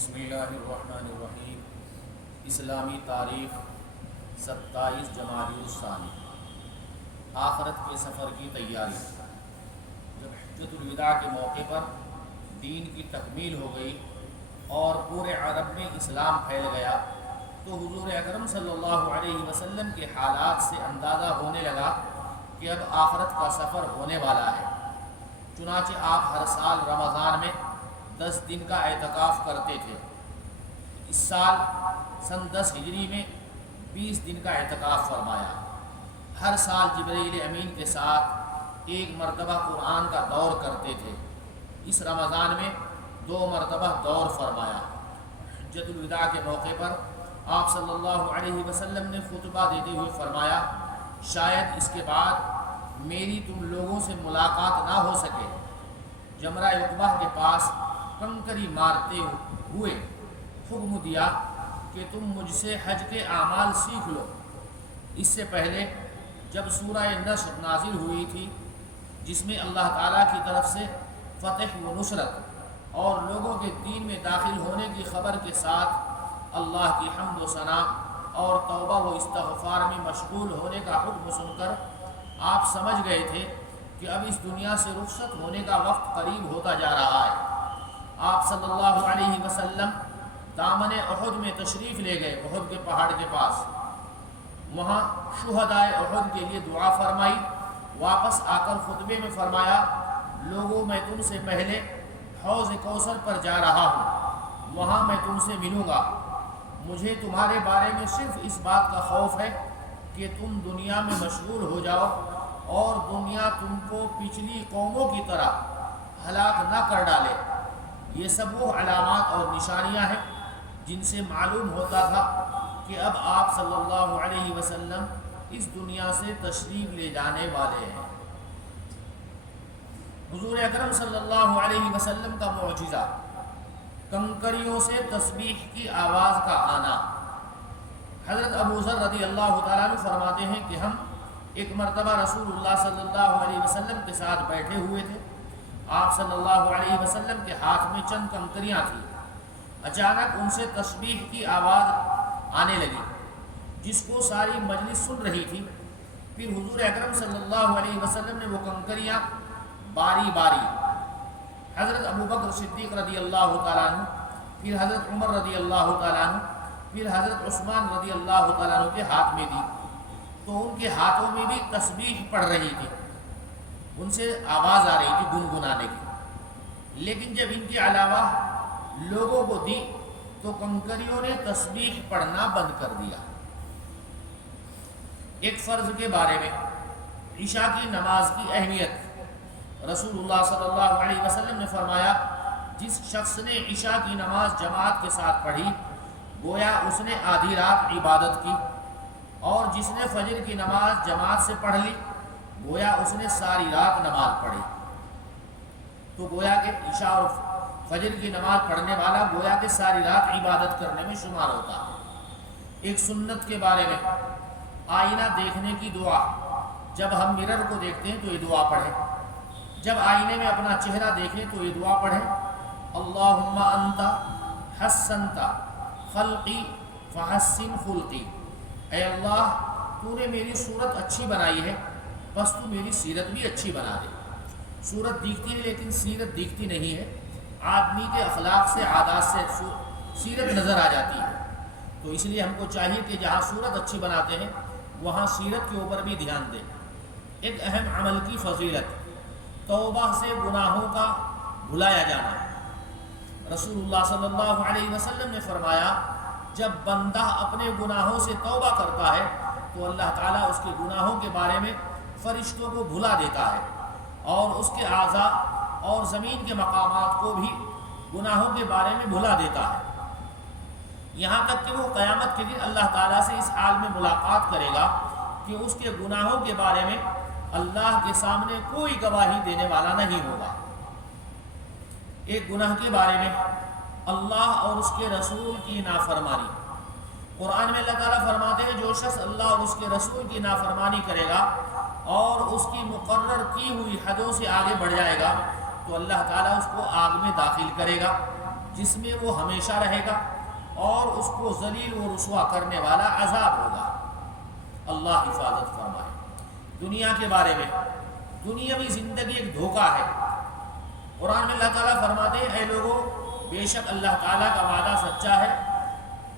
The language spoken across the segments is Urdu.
بسم اللہ الرحمن الرحیم۔ اسلامی تاریخ 27 جمادی الثانی، آخرت کے سفر کی تیاری۔ جب حجۃ الوداع کے موقع پر دین کی تکمیل ہو گئی اور پورے عرب میں اسلام پھیل گیا تو حضور اکرم صلی اللہ علیہ وسلم کے حالات سے اندازہ ہونے لگا کہ اب آخرت کا سفر ہونے والا ہے۔ چنانچہ آپ ہر سال رمضان میں 10 دن کا اعتکاف کرتے تھے۔ اس سال سن 10 ہجری میں 20 دن کا اعتکاف فرمایا۔ ہر سال جبرائیل امین کے ساتھ ایک مرتبہ قرآن کا دور کرتے تھے۔ اس رمضان میں 2 مرتبہ دور فرمایا۔ حجۃ الوداع کے موقع پر آپ صلی اللہ علیہ وسلم نے خطبہ دیتے ہوئے فرمایا، شاید اس کے بعد میری تم لوگوں سے ملاقات نہ ہو سکے۔ جمرہ عقبہ کے پاس کنکری مارتے ہوئے حکم دیا کہ تم مجھ سے حج کے اعمال سیکھ لو۔ اس سے پہلے جب سورہ نصر نازل ہوئی تھی جس میں اللہ تعالیٰ کی طرف سے فتح و نصرت اور لوگوں کے دین میں داخل ہونے کی خبر کے ساتھ اللہ کی حمد و ثنا اور توبہ و استغفار میں مشغول ہونے کا حکم سن کر آپ سمجھ گئے تھے کہ اب اس دنیا سے رخصت ہونے کا وقت قریب ہوتا جا رہا ہے۔ آپ صلی اللہ علیہ وسلم دامن احد میں تشریف لے گئے، احد کے پہاڑ کے پاس۔ وہاں شہدائے احد کے لیے دعا فرمائی۔ واپس آ کر خطبے میں فرمایا، لوگوں میں تم سے پہلے حوض کوثر پر جا رہا ہوں، وہاں میں تم سے ملوں گا۔ مجھے تمہارے بارے میں صرف اس بات کا خوف ہے کہ تم دنیا میں مشغول ہو جاؤ اور دنیا تم کو پچھلی قوموں کی طرح ہلاک نہ کر ڈالے۔ یہ سب وہ علامات اور نشانیاں ہیں جن سے معلوم ہوتا تھا کہ اب آپ صلی اللہ علیہ وسلم اس دنیا سے تشریف لے جانے والے ہیں۔ حضور اکرم صلی اللہ علیہ وسلم کا معجزہ، کنکریوں سے تسبیح کی آواز کا آنا۔ حضرت ابو ذر رضی اللہ تعالیٰ عنہ فرماتے ہیں کہ ہم ایک مرتبہ رسول اللہ صلی اللہ علیہ وسلم کے ساتھ بیٹھے ہوئے تھے۔ آپ صلی اللہ علیہ وسلم کے ہاتھ میں چند کنکریاں تھیں۔ اچانک ان سے تسبیح کی آواز آنے لگی جس کو ساری مجلس سن رہی تھی۔ پھر حضور اکرم صلی اللہ علیہ وسلم نے وہ کنکریاں باری باری حضرت ابو بکر صدیق رضی اللہ تعالیٰ عنہ، پھر حضرت عمر رضی اللہ تعالیٰ عنہ، پھر حضرت عثمان رضی اللہ تعالیٰ عنہ کے ہاتھ میں دی، تو ان کے ہاتھوں میں بھی تسبیح پڑھ رہی تھی، ان سے آواز آ رہی تھی گنگنانے کی۔ لیکن جب ان کے علاوہ لوگوں کو دی تو کنکریوں نے تسبیح پڑھنا بند کر دیا۔ ایک فرض کے بارے میں، عشاء کی نماز کی اہمیت۔ رسول اللہ صلی اللہ علیہ وسلم نے فرمایا، جس شخص نے عشاء کی نماز جماعت کے ساتھ پڑھی گویا اس نے آدھی رات عبادت کی، اور جس نے فجر کی نماز جماعت سے پڑھ لی گویا اس نے ساری رات نماز پڑھی۔ تو گویا کہ عشاء اور فجر کی نماز پڑھنے والا گویا کہ ساری رات عبادت کرنے میں شمار ہوتا ہے۔ ایک سنت کے بارے میں، آئینہ دیکھنے کی دعا۔ جب ہم مرر کو دیکھتے ہیں تو یہ دعا پڑھیں، جب آئینے میں اپنا چہرہ دیکھیں تو یہ دعا پڑھیں، اللہم انت حسنت خلقی فحسن خلقی۔ اے اللہ، تو نے میری صورت اچھی بنائی ہے، بس تو میری سیرت بھی اچھی بنا دے۔ صورت دیکھتی ہے لیکن سیرت دیکھتی نہیں ہے۔ آدمی کے اخلاق سے، عادات سے سیرت نظر آ جاتی ہے۔ تو اس لیے ہم کو چاہیے کہ جہاں صورت اچھی بناتے ہیں وہاں سیرت کے اوپر بھی دھیان دیں۔ ایک اہم عمل کی فضیلت، توبہ سے گناہوں کا بھلایا جانا۔ رسول اللہ صلی اللہ علیہ وسلم نے فرمایا، جب بندہ اپنے گناہوں سے توبہ کرتا ہے تو اللہ تعالیٰ اس کے گناہوں کے بارے میں فرشتوں کو بھلا دیتا ہے، اور اس کے اعضاء اور زمین کے مقامات کو بھی گناہوں کے بارے میں بھلا دیتا ہے، یہاں تک کہ وہ قیامت کے دن اللہ تعالیٰ سے اس حال میں ملاقات کرے گا کہ اس کے گناہوں کے بارے میں اللہ کے سامنے کوئی گواہی دینے والا نہیں ہوگا۔ ایک گناہ کے بارے میں، اللہ اور اس کے رسول کی نافرمانی۔ قرآن میں اللہ تعالیٰ فرماتے ہیں، جو شخص اللہ اور اس کے رسول کی نافرمانی کرے گا اور اس کی مقرر کی ہوئی حدوں سے آگے بڑھ جائے گا تو اللہ تعالیٰ اس کو آگ میں داخل کرے گا۔ جس میں وہ ہمیشہ رہے گا اور اس کو ذلیل و رسوا کرنے والا عذاب ہوگا۔ اللہ حفاظت فرمائے۔ دنیا کے بارے میں، دنیاوی زندگی ایک دھوکہ ہے۔ قرآن میں اللہ تعالیٰ فرماتے ہیں اے لوگوں، بے شک اللہ تعالیٰ کا وعدہ سچا ہے،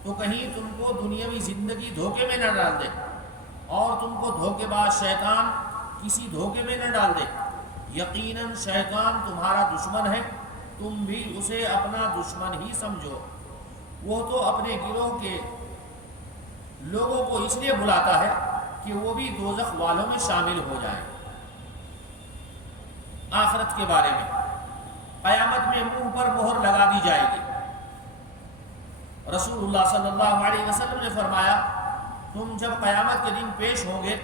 تو کہیں تم کو دنیاوی زندگی دھوکے میں نہ ڈال دے اور تم کو دھوکے باز شیطان کسی دھوکے میں نہ ڈال دے۔ یقیناً شیطان تمہارا دشمن ہے، تم بھی اسے اپنا دشمن ہی سمجھو۔ وہ تو اپنے گروہ کے لوگوں کو اس لیے بلاتا ہے کہ وہ بھی دوزخ والوں میں شامل ہو جائیں۔ آخرت کے بارے میں، قیامت میں منہ پر مہر لگا دی جائے گی۔ رسول اللہ صلی اللہ علیہ وسلم نے فرمایا تم جب قیامت کے دن پیش ہوں گے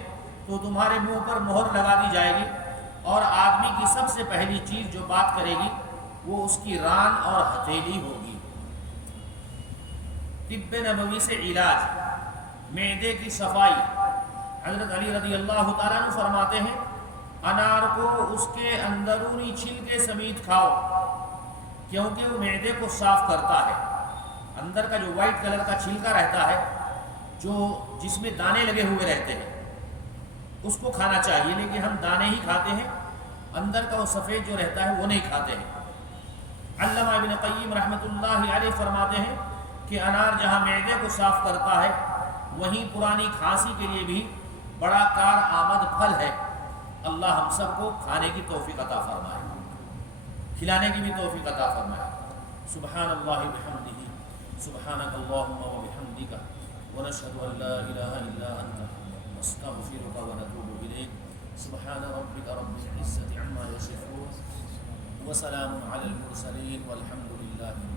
تو تمہارے منہ پر مہر لگا دی جائے گی، اور آدمی کی سب سے پہلی چیز جو بات کرے گی وہ اس کی ران اور ہتھیلی ہوگی۔ طب نبوی سے علاج، معدے کی صفائی۔ حضرت علی رضی اللہ تعالیٰ عنہ فرماتے ہیں انار کو اس کے اندرونی چھلکے سمیت کھاؤ، کیونکہ وہ معدے کو صاف کرتا ہے۔ اندر کا جو وائٹ کلر کا چھلکا رہتا ہے، جو جس میں دانے لگے ہوئے رہتے ہیں، اس کو کھانا چاہیے، لیکن ہم دانے ہی کھاتے ہیں، اندر کا وہ سفید جو رہتا ہے وہ نہیں کھاتے ہیں۔ علامہ ابن قیم رحمۃ اللہ علیہ فرماتے ہیں کہ انار جہاں معدے کو صاف کرتا ہے، وہیں پرانی کھانسی کے لیے بھی بڑا کارآمد پھل ہے۔ اللہ ہم سب کو کھانے کی توفیق عطا فرمائے، کھلانے کی بھی توفیق عطا فرمائے۔ سبحان اللہ بحمدہ، سبحانک اللہم وبحمدک، ونشہد ان لا الہ الا انت، نستغفرک ونتوب الیک۔ سبحان ربک رب العزة عما یصفون، وسلام علی المرسلین، والحمد للہ۔